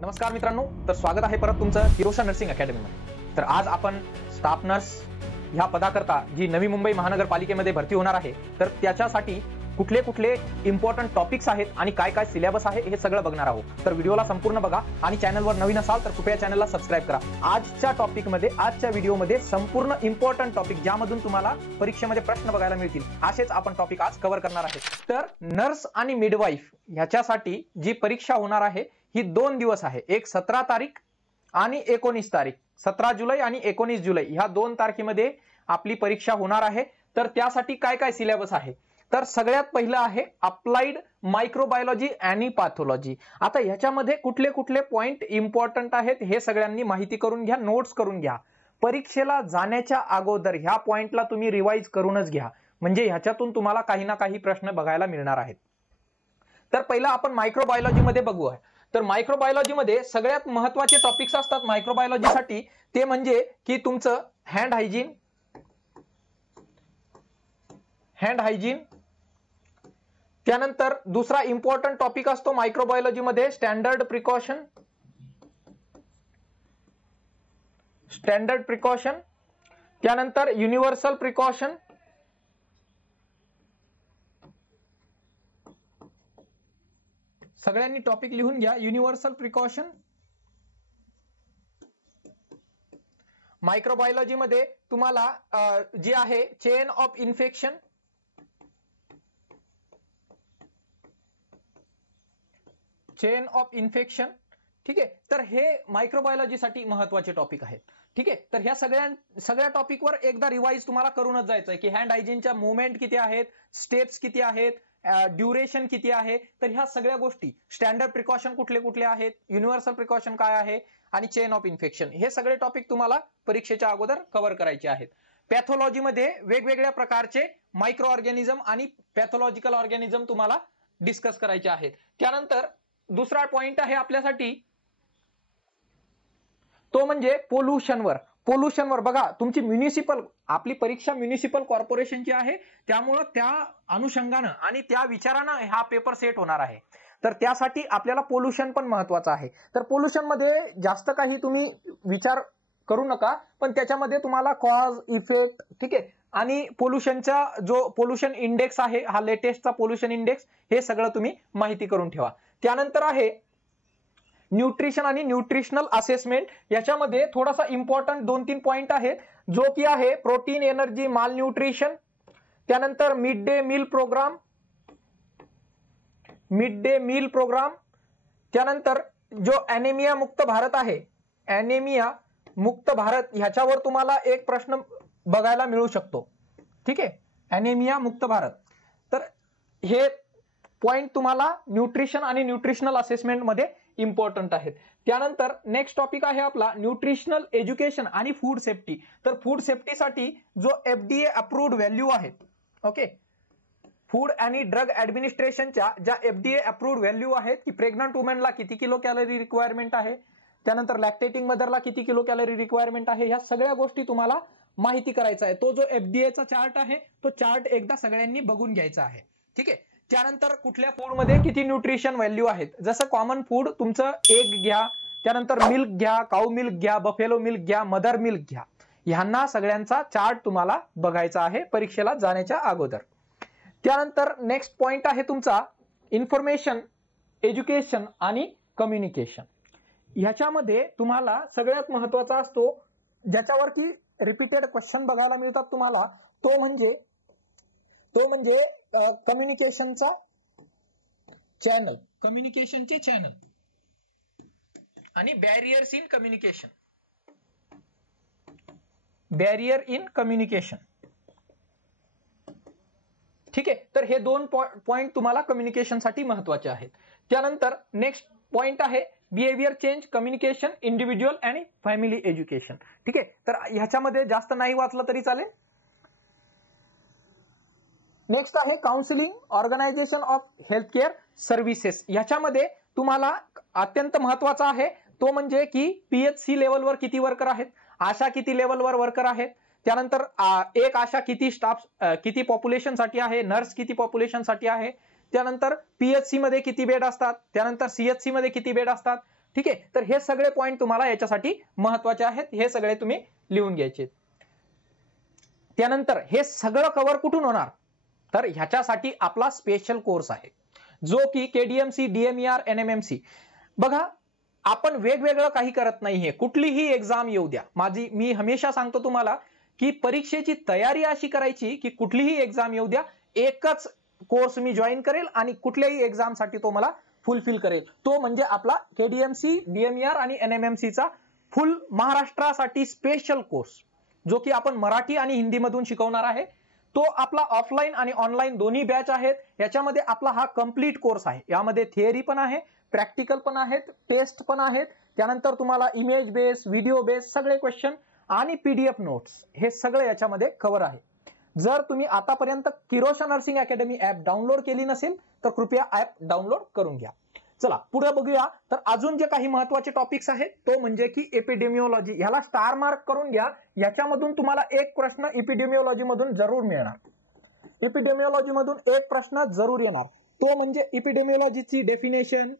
नमस्कार मित्रांनो, तर स्वागत आहे परत तुमचं किरोशा नर्सिंग अकॅडमीमध्ये। तर आज आपण स्टाफ नर्स ह्या पदाकरता जी नवी मुंबई महानगरपालिकेमध्ये भरती होणार आहे, तर त्याच्यासाठी कुठले कुठले इम्पॉर्टंट टॉपिक्स आहेत आणि काय काय सिलेबस आहे हे सगळं बघणार आहोत। तर व्हिडिओला संपूर्ण बघा आणि चॅनलवर नवीन असाल तर कृपया चॅनलला सबस्क्राइब करा। आजच्या टॉपिकमध्ये आजच्या व्हिडिओमध्ये संपूर्ण इम्पॉर्टंट टॉपिक ज्यामधून तुम्हाला परीक्षेमध्ये प्रश्न बघायला मिळतील असेच आपण टॉपिक आज कव्हर करणार आहोत। तर नर्स आणि मिडवाईफ ह्याच्यासाठी जी परीक्षा होणार आहे ही 2 दिवस आहे, एक 17 तारीख आणि 19 तारीख, 17 जुलै आणि 19 जुलै ह्या 2 तारखेमध्ये आपली परीक्षा होणार आहे। तर त्यासाठी काय काय सिलेबस आहे, तर सगळ्यात पहिलं आहे अप्लाइड मायक्रोबायोलॉजी आणि पॅथॉलॉजी। आता ह्याच्यामध्ये कुठले कुठले पॉइंट इम्पॉर्टंट आहेत हे सगळ्यांनी माहिती करून घ्या, नोट्स करून घ्या। परीक्षेला जाण्याच्या अगोदर ह्या पॉइंटला तुम्ही रिवाइज करूनच घ्या, म्हणजे ह्याच्यातून तुम्हाला काही ना काही प्रश्न बघायला मिळणार आहेत। तर पहिला आपण मायक्रोबायोलॉजी मध्ये बघूया। तर मायक्रोबायोलॉजी मध्ये सगळ्यात महत्त्वाचे टॉपिक्स असतात मायक्रोबायोलॉजी साठी, ते म्हणजे की तुमचं हँड हायजीन, त्यानंतर दुसरा इम्पॉर्टंट टॉपिक असतो मायक्रोबायोलॉजी मध्ये स्टँडर्ड प्रिकॉशन, त्यानंतर युनिव्हर्सल प्रिकॉशन, सगळ्यांनी टॉपिक लिहून घ्या। युनिव्हर्सल प्रिकॉशन मायक्रोबायोलॉजी मध्ये तुम्हाला जी आहे चेन ऑफ इन्फेक्शन, ठीक आहे। तर हे मायक्रोबायोलॉजी साठी महत्त्वाचे टॉपिक आहेत, ठीक आहे। तर ह्या सगळ्या टॉपिकवर एकदा रिवाइज तुम्हाला करूनच जायचं आहे की हँड हायजीनच्या मुवमेंट किती आहेत, स्टेप्स किती आहेत, ड्युरेशन किती आहे। तर ह्या सगळ्या गोष्टी, स्टँडर्ड प्रिकॉशन कुठले कुठले आहेत, युनिव्हर्सल प्रिकॉशन काय आहे आणि चेन ऑफ इन्फेक्शन, हे सगळे टॉपिक तुम्हाला परीक्षेच्या अगोदर कव्हर करायचे आहेत। पॅथॉलॉजी मध्ये वेगवेगळ्या प्रकारचे मायक्रो ऑर्गॅनिझम आणि पॅथॉलॉजिकल ऑर्गॅनिझम तुम्हाला डिस्कस करायचे आहेत। त्यानंतर दुसरा पॉइंट आहे आपल्यासाठी तो म्हणजे पोल्युशनवर बघा, तुमची आपली परीक्षा म्युनिसिपल कॉर्पोरेशनची आहे, त्यामुळे त्या अनुषंगाने आणि त्या विचाराने हा पेपर सेट होणार आहे। तर त्यासाठी आपल्याला पोल्युशन पण महत्त्वाचं आहे। तर पोल्युशन मध्ये जास्त काही तुम्ही विचार करू नका, पण त्याच्यामध्ये तुम्हाला कॉज इफेक्ट, ठीक आहे, आणि पोल्युशनचा जो पोल्युशन इंडेक्स आहे, हा लेटेस्टचा पोल्युशन इंडेक्स, हे सगळं तुम्ही माहिती करून ठेवा। त्यानंतर आहे न्यूट्रिशन आणि न्यूट्रिशनल असेसमेंट, याच्यामध्ये थोडासा इम्पॉर्टंट 2-3 पॉइंट आहेत, जो की आहे प्रोटीन, एनर्जी, माल न्यूट्रिशन, त्यानंतर मिड डे मील प्रोग्राम, त्यानंतर जो ॲनेमिया मुक्त भारत आहे, ॲनेमिया मुक्त भारत ह्याच्यावर तुम्हाला एक प्रश्न बघायला मिळू शकतो, ठीक आहे, ॲनेमिया मुक्त भारत। तर हे पॉइंट तुम्हाला न्यूट्रिशन आणि न्यूट्रिशनल असेसमेंट मध्ये इम्पॉर्टंट आहेत। त्यानंतर नेक्स्ट टॉपिक आहे आपला न्यूट्रिशनल एज्युकेशन आणि फूड सेफ्टी। तर फूड सेफ्टीसाठी जो FDA अप्रूव्ड व्हॅल्यू आहेत, ओके, फूड आणि ड्रग ऍडमिनिस्ट्रेशनच्या ज्या FDA अप्रूव्ड व्हॅल्यू आहेत की प्रेग्नंट वुमनला किती किलो कॅलरी रिक्वायरमेंट आहे, त्यानंतर लॅक्टेटिंग मदरला किती किलो कॅलरी रिक्वायरमेंट आहे, ह्या सगळ्या गोष्टी तुम्हाला माहिती करायचा आहे। तो जो FDA चा चार्ट आहे, तो चार्ट एकदा सगळ्यांनी बघून घ्यायचा आहे, ठीक आहे। त्यानंतर कुठल्या फूड मध्ये किती न्यूट्रिशन व्हॅल्यू आहेत, जसं कॉमन फूड तुमचं एग घ्या, त्यानंतर मिल्क घ्या, काऊ मिल्क घ्या, बफेलो मिल्क घ्या, मदर मिल्क घ्या, ह्यांना सगळ्यांचा चार्ट तुम्हाला बघायचा आहे परीक्षेला जाण्याच्या अगोदर। त्यानंतर नेक्स्ट पॉइंट आहे तुमचा इन्फॉर्मेशन, एज्युकेशन आणि कम्युनिकेशन। ह्याच्यामध्ये तुम्हाला सगळ्यात महत्त्वाचा असतो, ज्याच्यावर की रिपीटेड क्वेश्चन बघायला मिळतात तुम्हाला, तो म्हणजे कम्युनिकेशनचा चॅनल, कम्युनिकेशनचे चॅनल आणि बॅरियर्स इन कम्युनिकेशन, ठीक आहे। तर हे 2 पॉइंट तुम्हाला कम्युनिकेशन साठी महत्त्वाचे आहेत। त्यानंतर नेक्स्ट पॉइंट आहे बिहेवियर चेंज, कम्युनिकेशन, इंडिव्हिज्युअल आणि फॅमिली एज्युकेशन, ठीक आहे। तर ह्याच्यामध्ये जास्त नाही वाचलं तरी चालेल। नेक्स्ट आहे counselling, organisation of health care services. ह्याच्यामध्ये तुम्हाला अत्यंत महत्त्वाचा आहे तो म्हणजे की PHC लेवलवर किती वर्कर आहेत, आशा किती लेवलवर वर्कर आहेत, त्यानंतर एक आशा किती स्टाफ किती पॉप्युलेशन साठी आहे, नर्स किती पॉप्युलेशन साठी आहे, त्यानंतर PHC मध्ये किती बेड असतात, त्यानंतर CHC मध्ये किती बेड असतात, ठीक आहे, तर हे सगळे पॉइंट तुम्हाला याच्यासाठी महत्वाचे आहेत, हे सगळे तुम्ही लिहून घ्यायचे. त्यानंतर हे सगळं कव्हर कुठून होणार, तर ह्याच्यासाठी आपला स्पेशल कोर्स आहे जो की केडीएमसी, डीएमईआर, एनएमएमसी. बघा आपण वेगवेगळं काही करत नाहीये, कुठलीही एक्झाम येऊ द्या. मी हमेशा सांगतो तुम्हाला की परीक्षेची तयारी अशी करायची की कुठलीही एक्झाम येऊ द्या, एकच कोर्स मी जॉईन करेल आणि कुठल्याही एक्झाम साठी तो मला फुलफिल करेल. तो म्हणजे आपला केडीएमसी, डीएमईआर आणि एनएमएमसी चा फुल महाराष्ट्रासाठी स्पेशल कोर्स जो की आपण मराठी आणि हिंदी मधून शिकवणार आहे. तो आपला ऑफलाईन आणि ऑनलाईन दोन्ही बॅच आहेत. याच्यामध्ये आपला हा कंप्लीट कोर्स आहे. यामध्ये थिअरी पण आहे, प्रॅक्टिकल पण आहेत, टेस्ट पण आहेत. त्यानंतर तुम्हाला इमेज बेस, व्हिडिओ बेस सगळे क्वेश्चन आणि पीडीएफ नोट्स हे सगळे याच्यामध्ये कव्हर आहे. जर तुम्ही आतापर्यंत किरोशा नर्सिंग अकॅडमी ऍप डाउनलोड केली नसेल तर कृपया ऍप डाउनलोड करून घ्या. चला पुढे बघूया. तर अजून जे काही महत्त्वाचे टॉपिक्स आहेत तो म्हणजे की एपिडेमिओलॉजी. ह्याला स्टार मार्क करून घ्या. याच्यामधून तुम्हाला एक प्रश्न एपिडेमिओलॉजी मधून जरूर मिळणार. एपिडेमिओलॉजी मधून एक प्रश्न जरूर येणार. तो म्हणजे एपिडेमिओलॉजीची डेफिनेशन,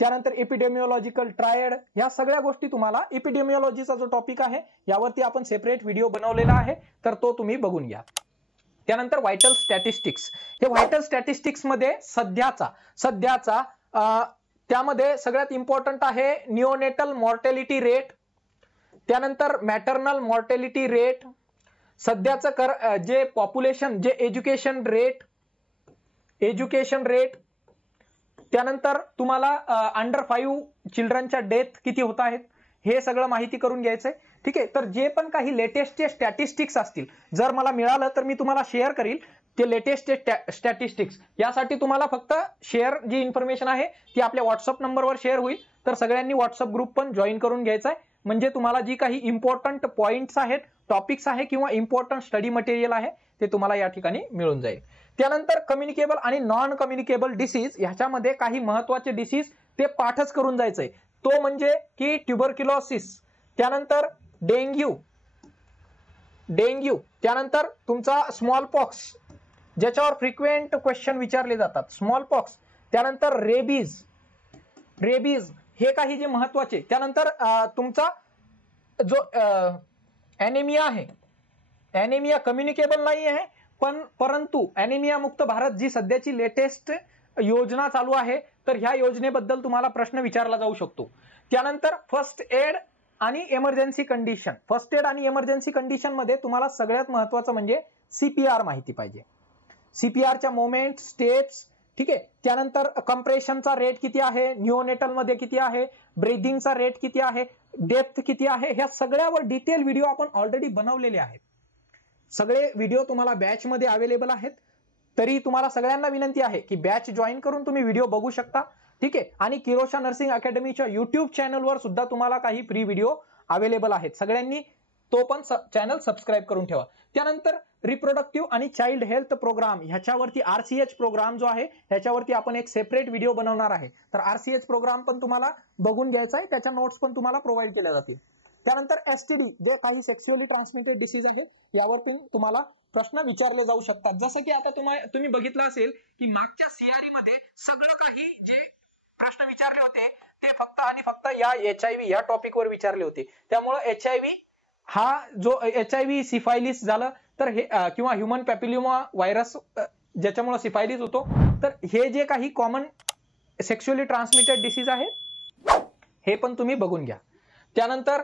त्यानंतर एपिडेमिओलॉजिकल ट्रायड, ह्या सगळ्या गोष्टी तुम्हाला एपिडेमिओलॉजीचा जो टॉपिक आहे यावरती आपण सेपरेट व्हिडिओ बनवलेला आहे, तर तो तुम्ही बघून घ्या. त्यानंतर व्हायटल स्टॅटिस्टिक्स. हे व्हायटल स्टॅटिस्टिक्स मध्ये सध्याचा त्यामध्ये सगळ्यात इम्पॉर्टंट आहे निओनेटल मॉर्टॅलिटी रेट, त्यानंतर मॅटर्नल मॉर्टॅलिटी रेट, सध्याचं जे पॉप्युलेशन, जे एज्युकेशन रेट, त्यानंतर तुम्हाला अंडर 5 चिल्ड्रनच्या डेथ किती होत आहेत हे सगळं माहिती करून घ्यायचंय. ठीक आहे, तर जे पण काही लेटेस्ट स्टॅटिस्टिक्स असतील जर मला मिळालं तर मी तुम्हाला शेअर करील ते लेटेस्ट स्टॅटिस्टिक्स. यासाठी तुम्हाला फक्त शेअर जी इन्फॉर्मेशन आहे ती आपल्या व्हॉट्सअप नंबरवर शेअर होईल, तर सगळ्यांनी व्हॉट्सअप ग्रुप पण जॉईन करून घ्यायचा आहे. म्हणजे तुम्हाला जी काही इम्पॉर्टंट पॉइंट्स आहेत, टॉपिक्स आहे किंवा इम्पॉर्टंट स्टडी मटेरियल आहे ते तुम्हाला या ठिकाणी मिळून जाईल. त्यानंतर कम्युनिकेबल आणि नॉन कम्युनिकेबल डिसीज, ह्याच्यामध्ये काही महत्वाचे डिसीज ते पाठच करून जायचंय. तो म्हणजे की ट्युबरक्युलोसिस, त्यानंतर डेंग्यू, त्यानंतर तुमचा स्मॉल पॉक्स ज्याच्यावर फ्रिक्वेंट क्वेश्चन विचारले जातात, स्मॉल पॉक्स, त्यानंतर रेबीज हे काही जे महत्वाचे. त्यानंतर तुमचा जो एनिमिया आहे, एनिमिया कम्युनिकेबल नाही आहे परंतु एनिमिया मुक्त भारत जी सध्याची लेटेस्ट योजना चालू आहे, तर ह्या योजनेबद्दल तुम्हाला प्रश्न विचारला जाऊ शकतो. त्यानंतर फर्स्ट एड आणि इमर्जन्सी कंडिशन. फर्स्ट एड आणि इमर्जन्सी कंडिशन मध्ये तुम्हाला सगळ्यात महत्वाचं म्हणजे सीपीआर माहिती पाहिजे. सीपीआरच्या मोमेंट, स्टेप्स, ठीक आहे. त्यानंतर कंप्रेशनचा रेट किती आहे, निओनेटल मध्ये किती आहे, ब्रीथिंगचा रेट किती आहे, डेप्थ किती आहे, ह्या सगळ्यावर डिटेल व्हिडिओ आपण ऑलरेडी बनवलेले आहेत. सगळे व्हिडिओ तुम्हाला बॅच मध्ये अवेलेबल आहेत. तरी तुम्हाला सगळ्यांना विनंती आहे की बॅच जॉईन करून तुम्ही व्हिडिओ बघू शकता. ठीक आहे, आणि किरोशा नर्सिंग अकॅडमीच्या युट्यूब चॅनलवर सुद्धा तुम्हाला काही फ्री व्हिडिओ अवेलेबल आहेत. सगळ्यांनी तो पण चॅनल सबस्क्राईब करून ठेवा. त्यानंतर रिप्रोडक्टिव्ह आणि चाइल्ड हेल्थ प्रोग्राम, ह्याच्यावरती आरसीएच प्रोग्राम जो आहे ह्याच्यावरती आपण एक सेपरेट व्हिडिओ बनवणार आहे. तर आरसीएच प्रोग्राम पण तुम्हाला बघून घ्यायचा आहे, त्याच्या नोट्स पण तुम्हाला प्रोव्हाइड केल्या जातील. त्यानंतर एसटीडी जे काही सेक्शुअली ट्रान्समिटेड डिसीज आहेत यावर पण तुम्हाला प्रश्न विचारले जाऊ शकतात. जसं की आता तुम्ही बघितलं असेल की मागच्या सीआरई मध्ये सगळं काही जे प्रश्न विचारले होते ते फक्त आणि फक्त या HIV या टॉपिक वर विचारले होते. त्यामुळे HIV हा जो HIV सिफायलिस झालं तर हे किंवा ह्युमन पॅपिलोमा व्हायरस ज्याच्यामुळे सिफायलिस होतो, तर हे जे काही कॉमन सेक्शुअली ट्रान्समिटेड डिसीज आहे हे पण तुम्ही बघून घ्या. त्यानंतर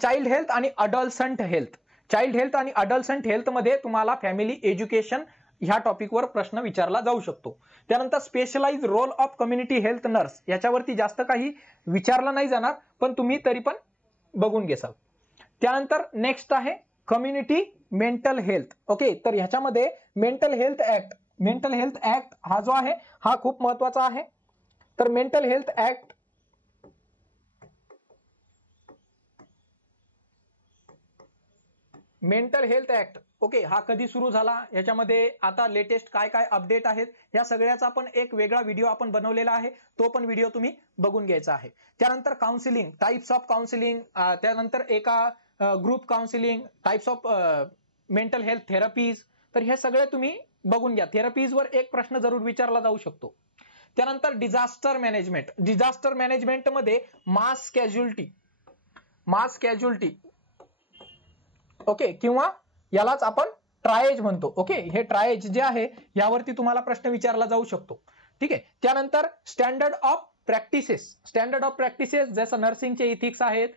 चाइल्ड हेल्थ आणि अडल्टसंट हेल्थ. चाइल्ड हेल्थ आणि अडल्टसंट हेल्थ मध्ये तुम्हाला फॅमिली एज्युकेशन ह्या टॉपिकवर प्रश्न विचारला जाऊ शकतो. त्यानंतर specialise role of community health nurse, याच्यावरती जास्त काही विचारलं नाही जाणार पण तुम्ही तरी पण बघून घ्याल. त्यानंतर नेक्स्ट आहे कम्युनिटी मेंटल हेल्थ. ओके, तर ह्याच्यामध्ये मेंटल हेल्थ ऍक्ट हा जो आहे हा खूप महत्वाचा आहे. तर मेंटल हेल्थ ऍक्ट ओके, हा कधी सुरू झाला, याच्यामध्ये आता लेटेस्ट काय काय अपडेट आहेत या सगळ्याचा पण एक वेगळा व्हिडिओ आपण बनवलेला आहे, तो पण व्हिडिओ तुम्ही बघून घ्यायचा आहे. त्यानंतर काउन्सिलिंग, टाइप्स ऑफ काउन्सिलिंग, त्यानंतर एका group counselling, types of mental health therapies, तर हे सगळे तुम्ही बघून घ्या. थेरपीज वर एक प्रश्न जरूर विचारला जाऊ शकतो. त्यानंतर डिझास्टर मॅनेजमेंट मध्ये मास कॅज्युअल्टी ओके, किंवा यालाच आपण ट्रायेज म्हणतो. ओके, हे ट्रायेज जे आहे यावरती तुम्हाला प्रश्न विचारला जाऊ शकतो. ठीक आहे. त्यानंतर स्टँडर्ड ऑफ प्रॅक्टिसेस जसं नर्सिंगचे इथिक्स आहेत.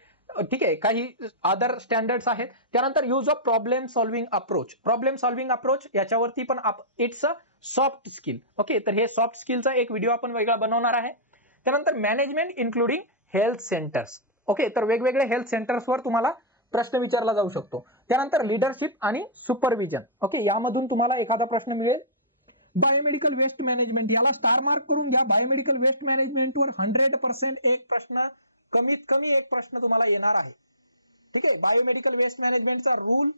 ठीक आहे, काही अदर स्टँडर्ड्स आहेत. त्यानंतर use of problem solving approach याच्यावरती पण it's a soft skill. Okay, तर हे सॉफ्ट स्किलचा एक व्हिडिओ आपण वेगळा बनवणार आहे. त्यानंतर management including health centres. Okay, तर वेगवेगळे हेल्थ सेंटर्सवर तुम्हाला प्रश्न विचारला जाऊ शकतो. त्यानंतर लिडरशिप आणि सुपरविजन. ओके, यामधून तुम्हाला एखादा प्रश्न मिळेल. बायोमेडिकल वेस्ट मॅनेजमेंट, याला स्टार मार्क करून घ्या. बायोमेडिकल वेस्ट मॅनेजमेंटवर 100% एक प्रश्न, कमीत कमी एक प्रश्न तुम्हाला येणार आहे. ठीक आहे. बायोमेडिकल वेस्ट मॅनेजमेंटचा रूल,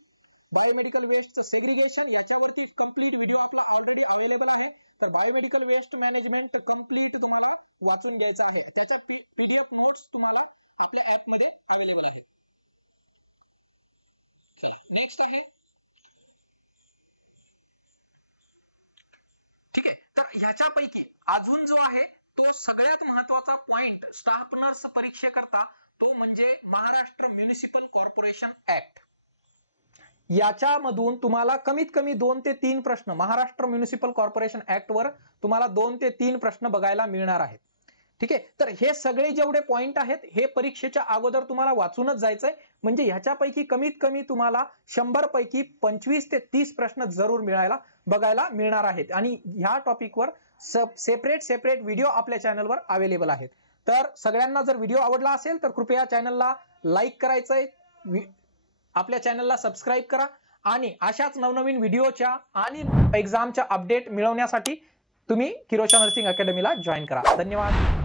बायोमेडिकल वेस्टचं सेग्रिगेशन, याच्यावरती कंप्लीट व्हिडिओ आपला ऑलरेडी अवेलेबल आहे. तर बायोमेडिकल वेस्ट मॅनेजमेंट कंप्लीट तुम्हाला वाचून घ्यायचं आहे. त्याच्या पीडीएफ नोट्स तुम्हाला आपल्या ऍप मध्ये अवेलेबल आहेत. चला नेक्स्ट आहे. ठीक आहे, तर ह्याच्यापैकी अजून जो आहे तो सगळ्यात महत्वाचा पॉइंट स्टाफ नर्स परीक्षेकरता, तो म्हणजे महाराष्ट्र म्युनिसिपल कॉर्पोरेशन ऍक्ट. याच्यामधून तुम्हाला कमीत कमी 2 ते 3 प्रश्न महाराष्ट्र म्युनिसिपल कॉर्पोरेशन ऍक्ट वर तुम्हाला 2 ते 3 प्रश्न बघायला मिळणार आहेत. ठीक आहे, तर हे सगळे जेवढे पॉइंट आहेत हे परीक्षेच्या अगोदर तुम्हाला वाचूनच जायचंय. म्हणजे ह्याच्यापैकी कमीत कमी तुम्हाला 100 पैकी 25 ते 30 प्रश्न जरूर बघायला मिळणार आहेत. आणि ह्या टॉपिकवर सेपरेट व्हिडिओ आपल्या चॅनलवर अवेलेबल आहेत. तर सगळ्यांना जर व्हिडिओ आवडला असेल तर कृपया चॅनलला लाईक करायचंय, आपल्या चॅनलला सबस्क्राईब करा आणि अशाच नवनवीन व्हिडिओच्या आणि एक्झामच्या अपडेट मिळवण्यासाठी तुम्ही किरोशा नर्सिंग अकॅडमीला जॉईन करा. धन्यवाद.